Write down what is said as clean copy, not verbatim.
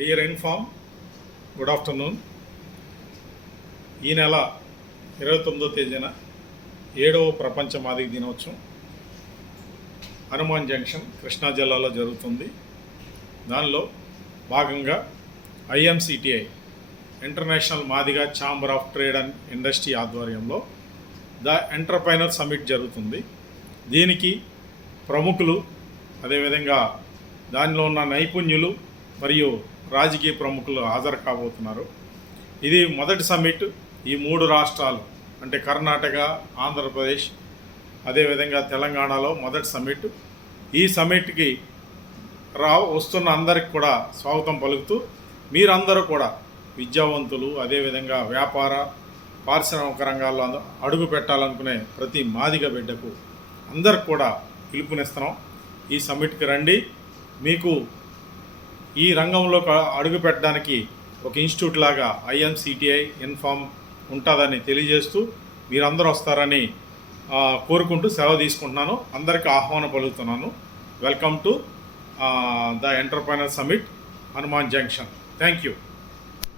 Dear inform, good afternoon. ఈ నెల 29వ తేదీన 7వ ప్రపంచ మాదిగ దినోత్సవం హనుమాన్ జంక్షన్ కృష్ణా జిల్లాలో జరుగుతుంది. దానిలో భాగంగా IMCTI international Madiga chamber of trade and industry ఆధ్వర్యంలో ద ఎంటర్ప్రైనర్ సమిట్ జరుగుతుంది. దీనికి ప్రముఖులు, అదేవిధంగా దానిలో ఉన్న నైపుణ్యులు మరియు రాజకీయ ప్రముఖులు హాజరు కాబోతున్నారు. ఇది మొదటి సమ్మిట్. ఈ 3 రాష్ట్రాలు అంటే కర్ణాటక, ఆంధ్రప్రదేశ్, అదేవిధంగా తెలంగాణలో మొదటి సమ్మిట్. ఈ సమ్మిట్కి వస్తున్న అందరికి కూడా స్వాగతం పలుకుతూ, మీరందరూ కూడా విద్యావంతులు, అదేవిధంగా వ్యాపార పారిశ్రామిక రంగాల్లో అడుగు పెట్టాలనుకునే ప్రతి మాదిగ బిడ్డకు అందరికి కూడా పిలుపునిస్తున్నాం. ఈ సమ్మిట్కి రండి. మీకు ఈ రంగంలో అడుగు పెట్టడానికి ఒక ఇన్స్టిట్యూట్ లాగా IMCTI ఇన్ఫామ్ ఉంటుందని తెలియజేస్తూ మీరందరూ వస్తారని కోరుకుంటూ సెలవు తీసుకుంటున్నాను. అందరికీ ఆహ్వానం పలుకుతున్నాను. Welcome to the entrepreneur summit Hanuman Junction. Thank you.